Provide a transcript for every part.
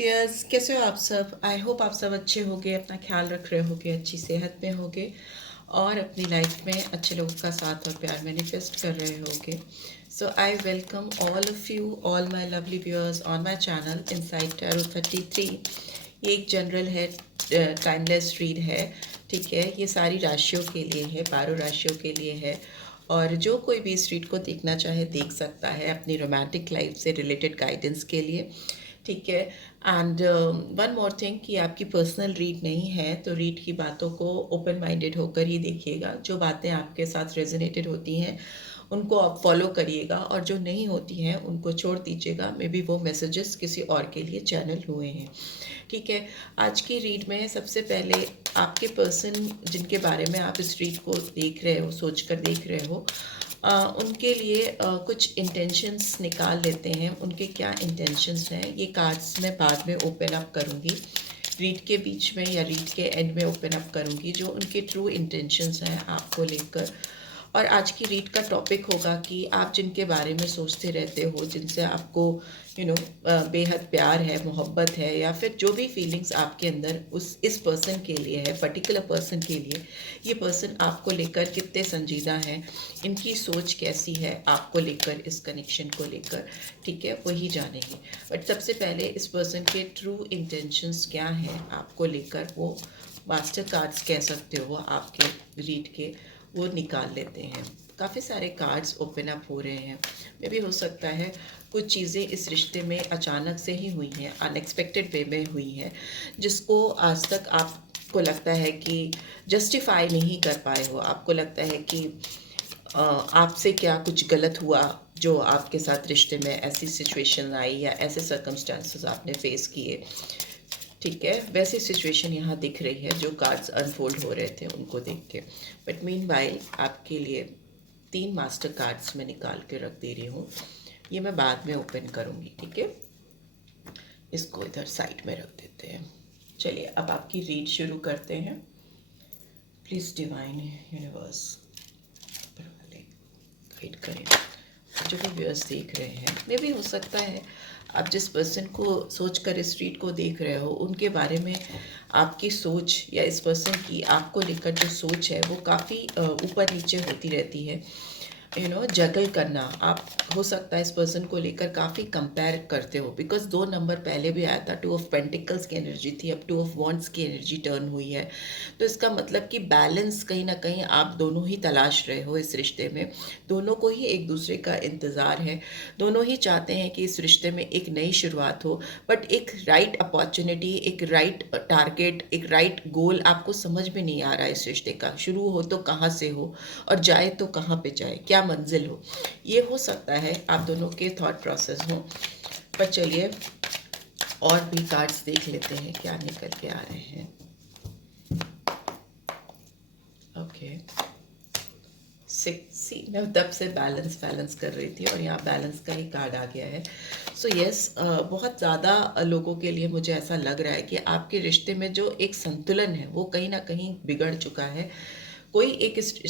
Viewers, कैसे हो आप सब। आई होप आप सब अच्छे होगे, अपना ख्याल रख रहे होगे, अच्छी सेहत में होगे और अपनी लाइफ में अच्छे लोगों का साथ और प्यार मैनिफेस्ट कर रहे होगे। So I welcome all of you, all my lovely viewers on my channel inside tarot 33। ये एक जनरल है, टाइमलेस रीड है। ठीक है, ये सारी राशियों के लिए है, 12 राशियों के लिए है। और जो कोई भी इस रीड को देखना चाहे देख सकता है अपनी रोमांटिक लाइफ से रिलेटेड गाइडेंस के लिए। ठीक है। एंड वन मोर थिंग कि आपकी पर्सनल रीड नहीं है, तो रीड की बातों को ओपन माइंडेड होकर ही देखिएगा। जो बातें आपके साथ रेजोनेटेड होती हैं उनको आप फॉलो करिएगा, और जो नहीं होती हैं उनको छोड़ दीजिएगा। मे बी वो मैसेजेस किसी और के लिए चैनल हुए हैं। ठीक है। आज की रीड में सबसे पहले आपके पर्सन जिनके बारे में आप इस रीड को देख रहे हो, सोच कर देख रहे हो, उनके लिए कुछ इंटेंशंस निकाल लेते हैं। उनके क्या इंटेंशंस हैं ये कार्ड्स मैं बाद में ओपन अप करूँगी, रीड के बीच में या रीड के एंड में ओपन अप करूँगी जो उनके ट्रू इंटेंशंस हैं आपको लेकर। और आज की रीड का टॉपिक होगा कि आप जिनके बारे में सोचते रहते हो, जिनसे आपको बेहद प्यार है, मोहब्बत है, या फिर जो भी फीलिंग्स आपके अंदर इस पर्सन के लिए है, पर्टिकुलर पर्सन के लिए, ये पर्सन आपको लेकर कितने संजीदा हैं, इनकी सोच कैसी है आपको लेकर, इस कनेक्शन को लेकर। ठीक है, वही जानेंगे। बट सबसे पहले इस पर्सन के ट्रू इंटेंशंस क्या हैं आपको लेकर, वो मास्टर कार्ड्स कह सकते हो आपके रीड के, वो निकाल लेते हैं। काफ़ी सारे कार्ड्स ओपन अप हो रहे हैं। मे भी हो सकता है कुछ चीज़ें इस रिश्ते में अचानक से ही हुई हैं, अनएक्सपेक्टेड वे में हुई हैं, जिसको आज तक आपको लगता है कि जस्टिफाई नहीं कर पाए हो। आपको लगता है कि आपसे क्या कुछ गलत हुआ जो आपके साथ रिश्ते में ऐसी सिचुएशन आई या ऐसे सर्कमस्टांसेस आपने फेस किए। ठीक है, वैसी सिचुएशन यहाँ दिख रही है जो कार्ड्स अनफोल्ड हो रहे थे उनको देख के। बट मीनवाइल आपके लिए 3 मास्टर कार्ड्स मैं निकाल के रख दे रही हूँ, ये मैं बाद में ओपन करूँगी। ठीक है, इसको इधर साइड में रख देते हैं। चलिए अब आपकी रीड शुरू करते हैं। प्लीज़ डिवाइन यूनिवर्स गाइड करें जो भी व्यूअर्स देख रहे हैं। मे भी हो सकता है आप जिस पर्सन को सोच कर इस रीड को देख रहे हो उनके बारे में आपकी सोच या इस पर्सन की आपको लेकर जो सोच है वो काफ़ी ऊपर नीचे होती रहती है। जगल करना, आप हो सकता है इस पर्सन को लेकर काफ़ी कंपेयर करते हो, बिकॉज 2 नंबर पहले भी आया था, 2 ऑफ पेंटिकल्स की एनर्जी थी, अब 2 ऑफ वॉन्ड्स की एनर्जी टर्न हुई है। तो इसका मतलब कि बैलेंस कहीं ना कहीं आप दोनों ही तलाश रहे हो इस रिश्ते में। दोनों को ही एक दूसरे का इंतज़ार है, दोनों ही चाहते हैं कि इस रिश्ते में एक नई शुरुआत हो, बट एक राइट अपॉर्चुनिटी, एक राइट टारगेट, एक राइट गोल आपको समझ में नहीं आ रहा है। इस रिश्ते का शुरू हो तो कहाँ से हो और जाए तो कहाँ पे जाए, क्या मंजिल हो, ये हो सकता है आप दोनों के थॉट प्रोसेस हो। पर चलिए और भी कार्ड्स देख लेते हैं क्या निकल के आ रहे हैं। ओके, 6 मैं तब से बैलेंस कर रही थी और यहाँ बैलेंस का ही कार्ड आ गया है। सो यस, बहुत ज़्यादा लोगों के लिए मुझे ऐसा लग रहा है कि आपके रिश्ते में जो एक संतुलन है वो कहीं ना कहीं बिगड़ चुका है। कोई एक इस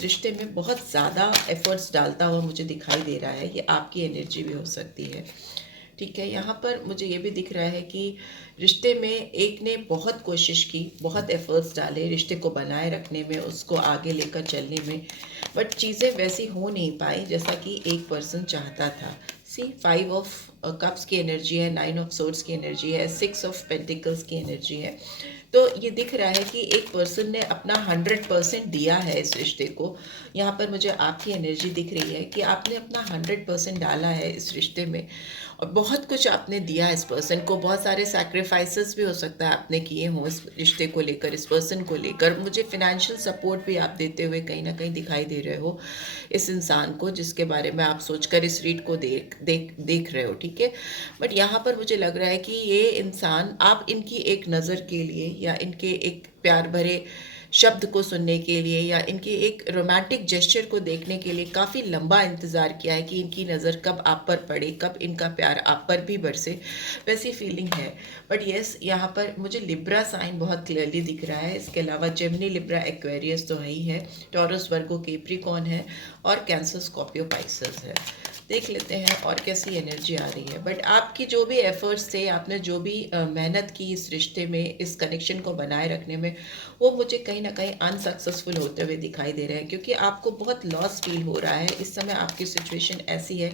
रिश्ते में बहुत ज़्यादा एफर्ट्स डालता हुआ मुझे दिखाई दे रहा है। ये आपकी एनर्जी भी हो सकती है। ठीक है, यहाँ पर मुझे ये भी दिख रहा है कि रिश्ते में एक ने बहुत कोशिश की, बहुत एफर्ट्स डाले रिश्ते को बनाए रखने में, उसको आगे लेकर चलने में, बट चीज़ें वैसी हो नहीं पाई जैसा कि एक पर्सन चाहता था। सी 5 ऑफ कप्स की एनर्जी है, 9 ऑफ सोर्ड्स की एनर्जी है, 6 ऑफ पेंटिकल्स की एनर्जी है। तो ये दिख रहा है कि एक पर्सन ने अपना 100% दिया है इस रिश्ते को। यहाँ पर मुझे आपकी एनर्जी दिख रही है कि आपने अपना 100% डाला है इस रिश्ते में, और बहुत कुछ आपने दिया इस पर्सन को। बहुत सारे सैक्रिफाइसेस भी हो सकता है आपने किए हों इस रिश्ते को लेकर, इस पर्सन को लेकर। मुझे फिनेंशियल सपोर्ट भी आप देते हुए कहीं ना कहीं दिखाई दे रहे हो इस इंसान को, जिसके बारे में आप सोचकर इस रीड को देख रहे हो। ठीक है, बट यहाँ पर मुझे लग रहा है कि ये इंसान, आप इनकी एक नज़र के लिए या इनके एक प्यार भरे शब्द को सुनने के लिए या इनके एक रोमांटिक जेस्चर को देखने के लिए काफ़ी लंबा इंतज़ार किया है कि इनकी नज़र कब आप पर पड़े, कब इनका प्यार आप पर भी बरसे, वैसी फीलिंग है। बट येस, यहाँ पर मुझे लिब्रा साइन बहुत क्लियरली दिख रहा है। इसके अलावा जेमिनी, लिब्रा, एक्वेरियस तो है ही है, टॉरस, वर्गो, कैप्रिकॉर्न है, और कैंसर, स्कॉर्पियो, पाइसेस है। देख लेते हैं और कैसी एनर्जी आ रही है। बट आपकी जो भी एफर्ट्स थे, आपने जो भी मेहनत की इस रिश्ते में, इस कनेक्शन को बनाए रखने में, वो मुझे कहीं ना कहीं अनसक्सेसफुल होते हुए दिखाई दे रहे हैं, क्योंकि आपको बहुत लॉस फील हो रहा है इस समय। आपकी सिचुएशन ऐसी है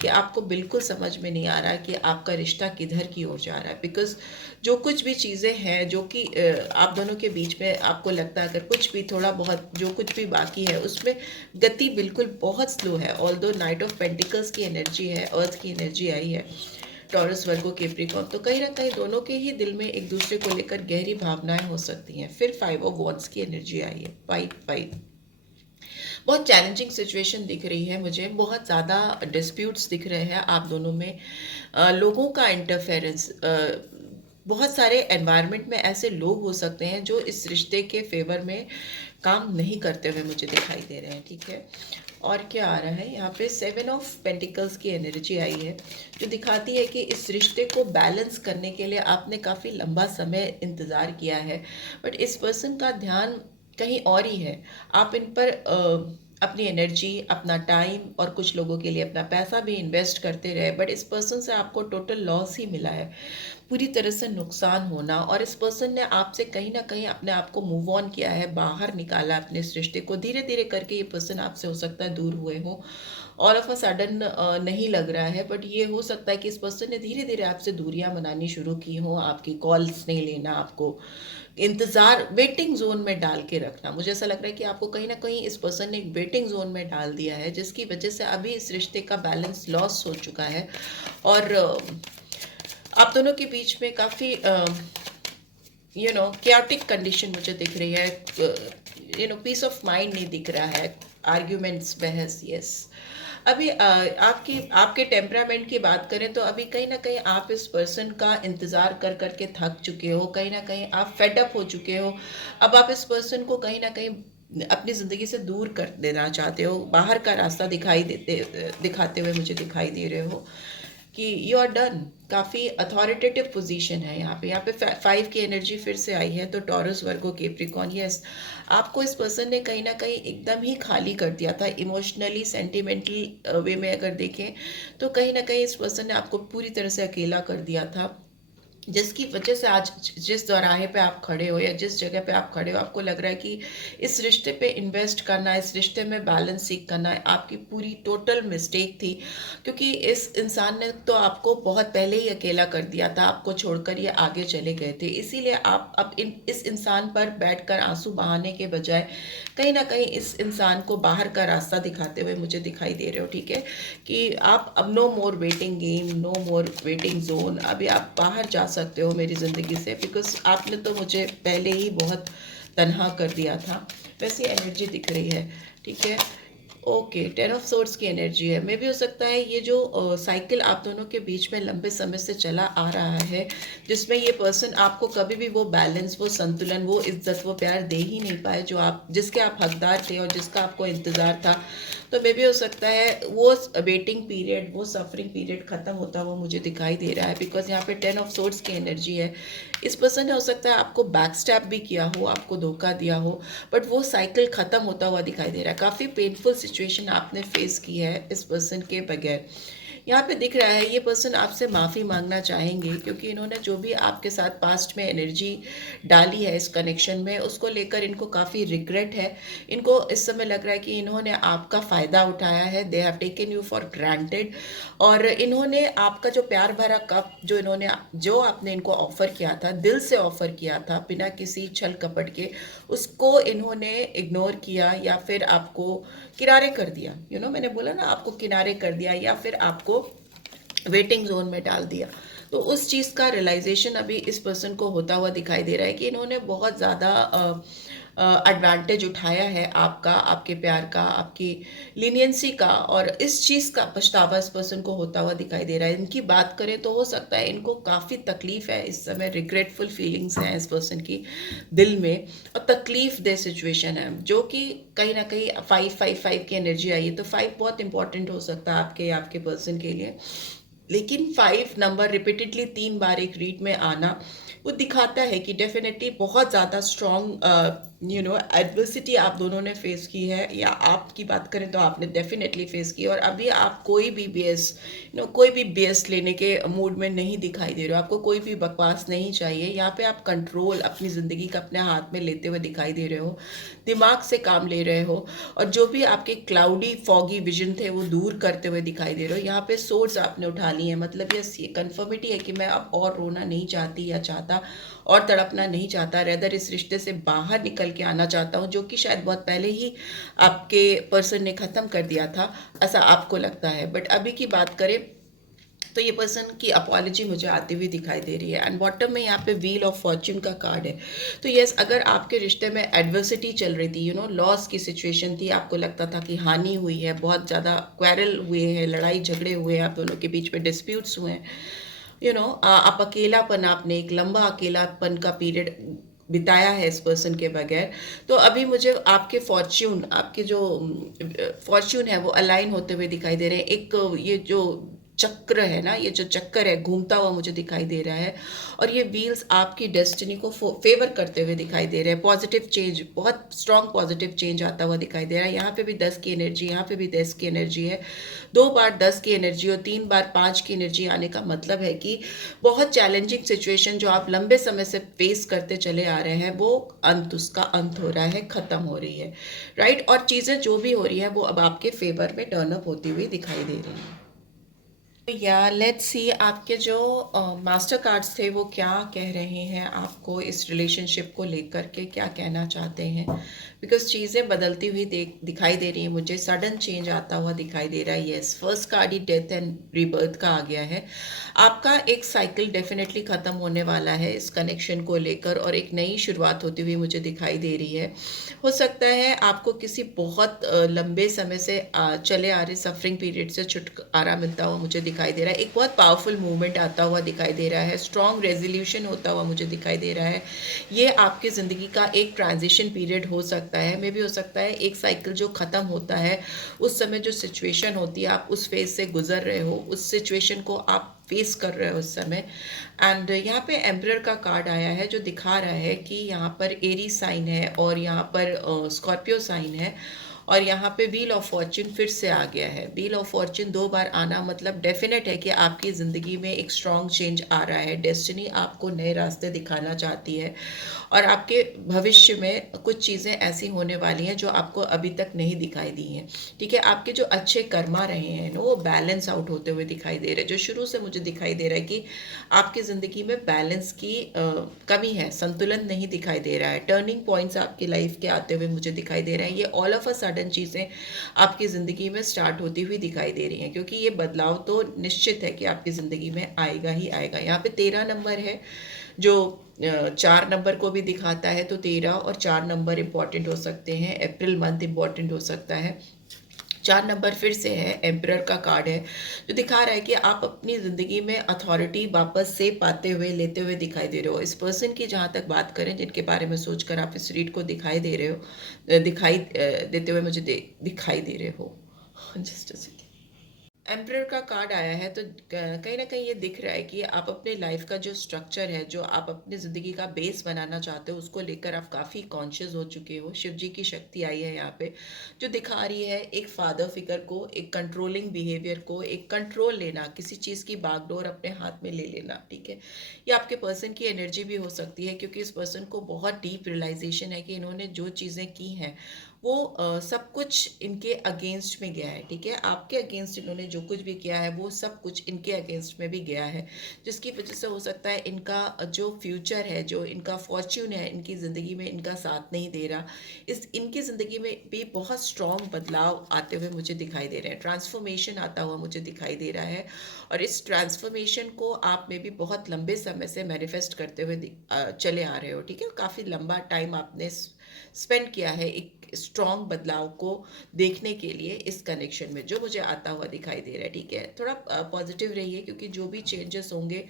कि आपको बिल्कुल समझ में नहीं आ रहा कि आपका रिश्ता किधर की ओर जा रहा है। बिकॉज जो कुछ भी चीज़ें हैं जो कि आप दोनों के बीच में आपको लगता है, अगर कुछ भी थोड़ा बहुत जो कुछ भी बाकी है, उसमें गति बिल्कुल बहुत स्लो है। ऑल्दो नाइट ऑफ पेंटिकल्स की एनर्जी है, अर्थ की एनर्जी आई है, टॉरस, वर्गो, कैप्रिकॉर्न, तो कहीं ना कहीं दोनों के ही दिल में एक दूसरे को लेकर गहरी भावनाएं हो सकती हैं। फिर 5 ऑफ वॉन्ड्स की एनर्जी आई है, 5 बहुत चैलेंजिंग सिचुएशन दिख रही है मुझे। बहुत ज़्यादा डिस्प्यूट्स दिख रहे हैं आप दोनों में, लोगों का इंटरफेरेंस। बहुत सारे एनवायरनमेंट में ऐसे लोग हो सकते हैं जो इस रिश्ते के फेवर में काम नहीं करते हुए मुझे दिखाई दे रहे हैं। ठीक है, और क्या आ रहा है यहाँ पे? 7 ऑफ पेंटिकल्स की एनर्जी आई है, जो दिखाती है कि इस रिश्ते को बैलेंस करने के लिए आपने काफ़ी लंबा समय इंतज़ार किया है, बट इस पर्सन का ध्यान कहीं और ही है। आप इन पर अपनी एनर्जी, अपना टाइम और कुछ लोगों के लिए अपना पैसा भी इन्वेस्ट करते रहे, बट इस पर्सन से आपको टोटल लॉस ही मिला है, पूरी तरह से नुकसान होना। और इस पर्सन ने आपसे कहीं ना कहीं अपने आप को मूव ऑन किया है, बाहर निकाला अपने इस रिश्ते को। धीरे धीरे करके ये पर्सन आपसे हो सकता है दूर हुए हो, ऑल ऑफ अ सडन नहीं लग रहा है, बट ये हो सकता है कि इस पर्सन ने धीरे धीरे आपसे दूरियां बनानी शुरू की हो, आपकी कॉल्स नहीं लेना, आपको इंतज़ार, वेटिंग जोन में डाल के रखना। मुझे ऐसा लग रहा है कि आपको कहीं ना कहीं इस पर्सन ने एक वेटिंग जोन में डाल दिया है, जिसकी वजह से अभी इस रिश्ते का बैलेंस लॉस हो चुका है। और आप दोनों के बीच में काफ़ी क्याटिक कंडीशन मुझे दिख रही है। पीस ऑफ माइंड नहीं दिख रहा है, आर्ग्यूमेंट्स, बहस, यस। अभी आपके टेम्परामेंट की बात करें तो अभी कहीं ना कहीं आप इस पर्सन का इंतज़ार कर करके थक चुके हो, कहीं ना कहीं आप फेडअप हो चुके हो। अब आप इस पर्सन को कहीं ना कहीं अपनी ज़िंदगी से दूर कर देना चाहते हो, बाहर का रास्ता दिखाते हुए मुझे दिखाई दे रहे हो कि यू आर डन। काफ़ी अथॉरिटेटिव पोजीशन है यहाँ पे 5 की एनर्जी फिर से आई है, तो टॉरस, वर्गो, कैप्रिकॉर्न, यस। आपको इस पर्सन ने कहीं ना कहीं एकदम ही खाली कर दिया था इमोशनली, सेंटिमेंटल वे में अगर देखें तो कहीं ना कहीं इस पर्सन ने आपको पूरी तरह से अकेला कर दिया था, जिसकी वजह से आज जिस चौराहे पे आप खड़े हो या जिस जगह पे आप खड़े हो, आपको लग रहा है कि इस रिश्ते पे इन्वेस्ट करना, इस रिश्ते में बैलेंस सीख करना आपकी पूरी टोटल मिस्टेक थी। क्योंकि इस इंसान ने तो आपको बहुत पहले ही अकेला कर दिया था, आपको छोड़कर ये आगे चले गए थे। इसीलिए आप अब इस इंसान पर बैठकर आंसू बहाने के बजाय कहीं ना कहीं इस इंसान को बाहर का रास्ता दिखाते हुए मुझे दिखाई दे रहे हो। ठीक है, कि आप अब नो मोर वेटिंग गेम, नो मोर वेटिंग जोन, अभी आप बाहर जा सकते हो मेरी ज़िंदगी से, बिकॉज आपने तो मुझे पहले ही बहुत तन्हा कर दिया था। वैसी एनर्जी दिख रही है। ठीक है, ओके, 10 ऑफ सोर्ड्स की एनर्जी है। मे भी हो सकता है ये जो साइकिल आप दोनों के बीच में लंबे समय से चला आ रहा है, जिसमें ये पर्सन आपको कभी भी वो बैलेंस, वो संतुलन, वो इज्जत, वो प्यार दे ही नहीं पाए जो जिसके आप हकदार थे और जिसका आपको इंतज़ार था। तो मे भी हो सकता है वो वेटिंग पीरियड, वो सफरिंग पीरियड ख़त्म होता हुआ मुझे दिखाई दे रहा है, बिकॉज यहाँ पे 10 ऑफ सोर्ड्स की एनर्जी है। इस पर्सन ने हो सकता है आपको बैक स्टैप भी किया हो, आपको धोखा दिया हो, बट वो साइकिल ख़त्म होता हुआ दिखाई दे रहा है। काफ़ी पेनफुल सिचुएशन आपने फेस की है इस पर्सन के बगैर। यहाँ पे दिख रहा है ये पर्सन आपसे माफ़ी मांगना चाहेंगे, क्योंकि इन्होंने जो भी आपके साथ पास्ट में एनर्जी डाली है इस कनेक्शन में, उसको लेकर इनको काफ़ी रिग्रेट है। इनको इस समय लग रहा है कि इन्होंने आपका फ़ायदा उठाया है, they have taken you for granted. और इन्होंने आपका जो प्यार भरा कप जो आपने इनको ऑफ़र किया था, दिल से ऑफ़र किया था, बिना किसी छल कपट के, उसको इन्होंने इग्नोर किया या फिर आपको किनारे कर दिया। मैंने बोला ना, आपको किनारे कर दिया या फिर आपको वेटिंग जोन में डाल दिया। तो उस चीज़ का रियलाइजेशन अभी इस पर्सन को होता हुआ दिखाई दे रहा है कि इन्होंने बहुत ज़्यादा एडवांटेज उठाया है आपका, आपके प्यार का, आपकी लीनियंसी का, और इस चीज़ का पछतावा इस पर्सन को होता हुआ दिखाई दे रहा है। इनकी बात करें तो हो सकता है इनको काफ़ी तकलीफ है इस समय, रिग्रेटफुल फीलिंग्स हैं इस पर्सन की दिल में, और तकलीफ दे सिचुएशन है, जो कि कहीं ना कहीं 5 5 5 की एनर्जी आई है, तो 5 बहुत इंपॉर्टेंट हो सकता है आपके पर्सन के लिए। लेकिन 5 नंबर रिपीटेडली 3 बार एक रीड में आना वो दिखाता है कि डेफिनेटली बहुत ज़्यादा स्ट्रॉन्ग एडवर्सिटी आप दोनों ने फेस की है, या आपकी बात करें तो आपने डेफिनेटली फेस की, और अभी आप कोई भी बेस लेने के मूड में नहीं दिखाई दे रहे हो, आपको कोई भी बकवास नहीं चाहिए। यहाँ पे आप कंट्रोल अपनी ज़िंदगी का अपने हाथ में लेते हुए दिखाई दे रहे हो, दिमाग से काम ले रहे हो, और जो भी आपके क्लाउडी फॉगी विजन थे वो दूर करते हुए दिखाई दे रहे हो। यहाँ पे सोर्स आपने उठा ली है, मतलब ये कन्फर्मिटी है कि मैं अब और रोना नहीं चाहती या चाहता और तड़पना नहीं चाहता, रेदर इस रिश्ते से बाहर निकल के आना चाहता हूँ, जो कि शायद बहुत पहले ही आपके पर्सन ने ख़त्म कर दिया था, ऐसा आपको लगता है। बट अभी की बात करें तो ये पर्सन की अपॉलॉजी मुझे आती हुई दिखाई दे रही है, एंड बॉटम में यहाँ पे व्हील ऑफ फॉर्च्यून का कार्ड है। तो यस, अगर आपके रिश्ते में एडवर्सिटी चल रही थी, लॉस की सिचुएशन थी, आपको लगता था कि हानि हुई है, बहुत ज़्यादा क्वेरल हुए हैं, लड़ाई झगड़े हुए हैं, आप दोनों के बीच में डिस्प्यूट्स हुए हैं, आप अकेलापन, आपने एक लंबा अकेलापन का पीरियड बिताया है इस पर्सन के बगैर, तो अभी मुझे आपके जो फॉर्च्यून है वो अलाइन होते हुए दिखाई दे रहे हैं। एक ये जो चक्र है ना, ये जो चक्कर है घूमता हुआ मुझे दिखाई दे रहा है, और ये व्हील्स आपकी डेस्टिनी को फेवर करते हुए दिखाई दे रहे हैं। पॉजिटिव चेंज, बहुत स्ट्रॉन्ग पॉजिटिव चेंज आता हुआ दिखाई दे रहा है। यहाँ पे भी 10 की एनर्जी, यहाँ पे भी 10 की एनर्जी है। 2 बार 10 की एनर्जी और 3 बार 5 की एनर्जी आने का मतलब है कि बहुत चैलेंजिंग सिचुएशन जो आप लंबे समय से फेस करते चले आ रहे हैं, वो उसका अंत हो रहा है, ख़त्म हो रही है, राइट। और चीज़ें जो भी हो रही हैं वो अब आपके फेवर में टर्न अप होती हुई दिखाई दे रही हैं। या लेट्स सी आपके जो मास्टर कार्ड्स थे वो क्या कह रहे हैं आपको इस रिलेशनशिप को लेकर के, क्या कहना चाहते हैं, बिकॉज चीज़ें बदलती हुई दिखाई दे रही है मुझे, सडन चेंज आता हुआ दिखाई दे रहा है। Yes, first card he death and rebirth का आ गया है। आपका एक साइकिल डेफिनेटली ख़त्म होने वाला है इस कनेक्शन को लेकर, और एक नई शुरुआत होती हुई मुझे दिखाई दे रही है। हो सकता है आपको किसी बहुत लंबे समय से चले आ रहे सफरिंग पीरियड से छुटकारा मिलता हुआ मुझे दिखाई दे रहा है। एक बहुत पावरफुल मूवमेंट आता हुआ दिखाई दे रहा है, स्ट्रॉन्ग रेजोल्यूशन होता हुआ मुझे दिखाई दे रहा है। ये आपकी ज़िंदगी का एक ट्रांजिशन पीरियड हो सकता है, मे भी हो सकता है एक साइकिल जो ख़त्म होता है उस समय जो सिचुएशन होती है, आप उस फेज से गुजर रहे हो, उस सिचुएशन को आप फेस कर रहे हो उस समय। एंड यहाँ पे एम्परर का कार्ड आया है जो दिखा रहा है कि यहाँ पर एरी साइन है और यहाँ पर स्कॉर्पियो साइन है, और यहाँ पे व्हील ऑफ फॉर्च्यून फिर से आ गया है। व्हील ऑफ फॉर्च्यून 2 बार आना मतलब डेफिनेट है कि आपकी ज़िंदगी में एक स्ट्रॉन्ग चेंज आ रहा है, डेस्टिनी आपको नए रास्ते दिखाना चाहती है, और आपके भविष्य में कुछ चीज़ें ऐसी होने वाली हैं जो आपको अभी तक नहीं दिखाई दी हैं, ठीक है। आपके जो अच्छे कर्मा रहे हैं ना वो बैलेंस आउट होते हुए दिखाई दे रहे हैं। जो शुरू से मुझे दिखाई दे रहा है कि आपकी ज़िंदगी में बैलेंस की कमी है, संतुलन नहीं दिखाई दे रहा है। टर्निंग पॉइंट्स आपकी लाइफ के आते हुए मुझे दिखाई दे रहे हैं। ये ऑल ऑफ अ सडन चीज़ें आपकी ज़िंदगी में स्टार्ट होती हुई दिखाई दे रही हैं, क्योंकि ये बदलाव तो निश्चित है कि आपकी ज़िंदगी में आएगा ही आएगा। यहाँ पे 13 नंबर है जो 4 नंबर को भी दिखाता है, तो 13 और 4 नंबर इम्पॉर्टेंट हो सकते हैं। अप्रैल मंथ इम्पॉर्टेंट हो सकता है। 4 नंबर फिर से है, एम्परर का कार्ड है जो दिखा रहा है कि आप अपनी ज़िंदगी में अथॉरिटी वापस से पाते हुए लेते हुए दिखाई दे रहे हो। इस पर्सन की जहाँ तक बात करें जिनके बारे में सोचकर आप इस रीड को दिखाई दे रहे हो, दिखाई देते हुए मुझे दिखाई दे रहे हो। जस्ट एम्परर का कार्ड आया है, तो कहीं ना कहीं ये दिख रहा है कि आप अपने लाइफ का जो स्ट्रक्चर है, जो आप अपनी ज़िंदगी का बेस बनाना चाहते हो, उसको लेकर आप काफ़ी कॉन्शियस हो चुके हो। शिव जी की शक्ति आई है यहाँ पे, जो दिखा रही है एक फादर फिगर को, एक कंट्रोलिंग बिहेवियर को, एक कंट्रोल लेना, किसी चीज़ की बागडोर अपने हाथ में ले लेना, ठीक है। ये आपके पर्सन की एनर्जी भी हो सकती है, क्योंकि इस पर्सन को बहुत डीप रियलाइजेशन है कि इन्होंने जो चीज़ें की हैं वो सब कुछ इनके अगेंस्ट में गया है, ठीक है। आपके अगेंस्ट इन्होंने जो कुछ भी किया है वो सब कुछ इनके अगेंस्ट में भी गया है, जिसकी वजह से हो सकता है इनका जो फ्यूचर है, जो इनका फॉर्च्यून है, इनकी ज़िंदगी में इनका साथ नहीं दे रहा। इनकी ज़िंदगी में भी बहुत स्ट्रॉन्ग बदलाव आते हुए मुझे दिखाई दे रहे हैं, ट्रांसफॉर्मेशन आता हुआ मुझे दिखाई दे रहा है, और इस ट्रांसफॉर्मेशन को आप में भी बहुत लंबे समय से मैनिफेस्ट करते हुए चले आ रहे हो, ठीक है। काफ़ी लंबा टाइम आपने स्पेंड किया है एक स्ट्रॉन्ग बदलाव को देखने के लिए इस कनेक्शन में, जो मुझे आता हुआ दिखाई दे रहा है, ठीक है। थोड़ा पॉजिटिव रहिए, क्योंकि जो भी चेंजेस होंगे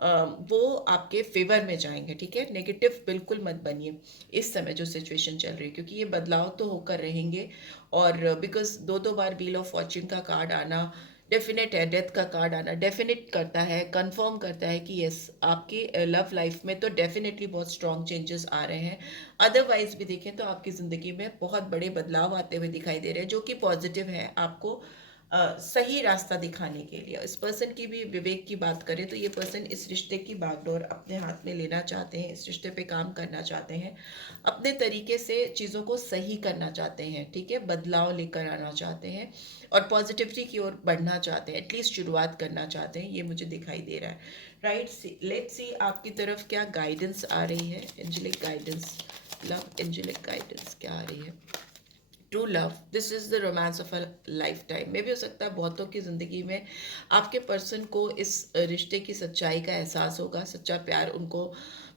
वो आपके फेवर में जाएंगे, ठीक है। नेगेटिव बिल्कुल मत बनिए इस समय जो सिचुएशन चल रही है, क्योंकि ये बदलाव तो होकर रहेंगे। और because 2 bar wheel of Fortune का कार्ड आना डेफिनेट है, डेथ का कार्ड आना डेफिनेट करता है, कंफर्म करता है कि यस, आपकी लव लाइफ में तो डेफिनेटली बहुत स्ट्रॉन्ग चेंजेस आ रहे हैं। अदरवाइज भी देखें तो आपकी ज़िंदगी में बहुत बड़े बदलाव आते हुए दिखाई दे रहे हैं, जो कि पॉजिटिव है, आपको सही रास्ता दिखाने के लिए। इस पर्सन की भी विवेक की बात करें तो ये पर्सन इस रिश्ते की बागडोर अपने हाथ में लेना चाहते हैं, इस रिश्ते पे काम करना चाहते हैं, अपने तरीके से चीज़ों को सही करना चाहते हैं, ठीक है, बदलाव लेकर आना चाहते हैं और पॉजिटिविटी की ओर बढ़ना चाहते हैं, एटलीस्ट शुरुआत करना चाहते हैं, ये मुझे दिखाई दे रहा है। राइट, लेट्स सी आपकी तरफ क्या गाइडेंस आ रही है, angelic guidance, love angelic guidance क्या आ रही है। True love, this is the romance of a lifetime. में भी हो सकता है बहुतों की ज़िंदगी में आपके पर्सन को इस रिश्ते की सच्चाई का एहसास होगा, सच्चा प्यार उनको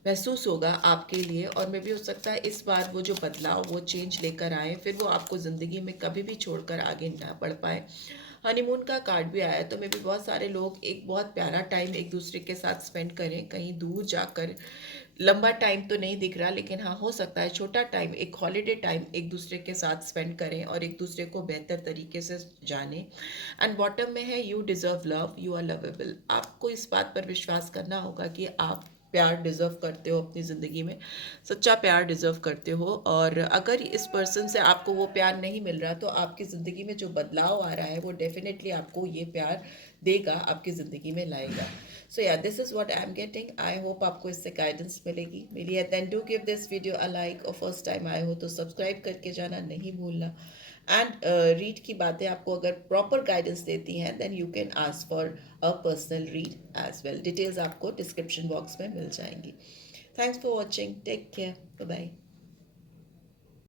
महसूस होगा आपके लिए, और में भी हो सकता है इस बार वो जो बदलाव, वो चेंज लेकर आए, फिर वो आपको ज़िंदगी में कभी भी छोड़कर आगे ना बढ़ पाए। हनीमून का कार्ड भी आया है, तो मे भी बहुत सारे लोग एक बहुत प्यारा टाइम एक दूसरे के साथ स्पेंड करें, कहीं दूर जाकर। लंबा टाइम तो नहीं दिख रहा, लेकिन हाँ, हो सकता है छोटा टाइम, एक हॉलीडे टाइम एक दूसरे के साथ स्पेंड करें और एक दूसरे को बेहतर तरीके से जानें। एंड बॉटम में है you deserve love, you are lovable. आपको इस बात पर विश्वास करना होगा कि आप प्यार डिज़र्व करते हो अपनी ज़िंदगी में, सच्चा प्यार डिज़र्व करते हो। और अगर इस पर्सन से आपको वो प्यार नहीं मिल रहा, तो आपकी ज़िंदगी में जो बदलाव आ रहा है वो डेफिनेटली आपको ये प्यार देगा, आपकी ज़िंदगी में लाएगा। So yeah, this is what I am getting. I hope आपको इससे गाइडेंस मिलेगी मेरी है। Then do give this video a like, और फर्स्ट टाइम आए हो तो सब्सक्राइब करके जाना नहीं भूलना। एंड रीड की बातें आपको अगर प्रॉपर गाइडेंस देती हैं, then you can ask for a personal read as well. Details आपको डिस्क्रिप्शन बॉक्स में मिल जाएंगी। Thanks for watching, take care, bye bye.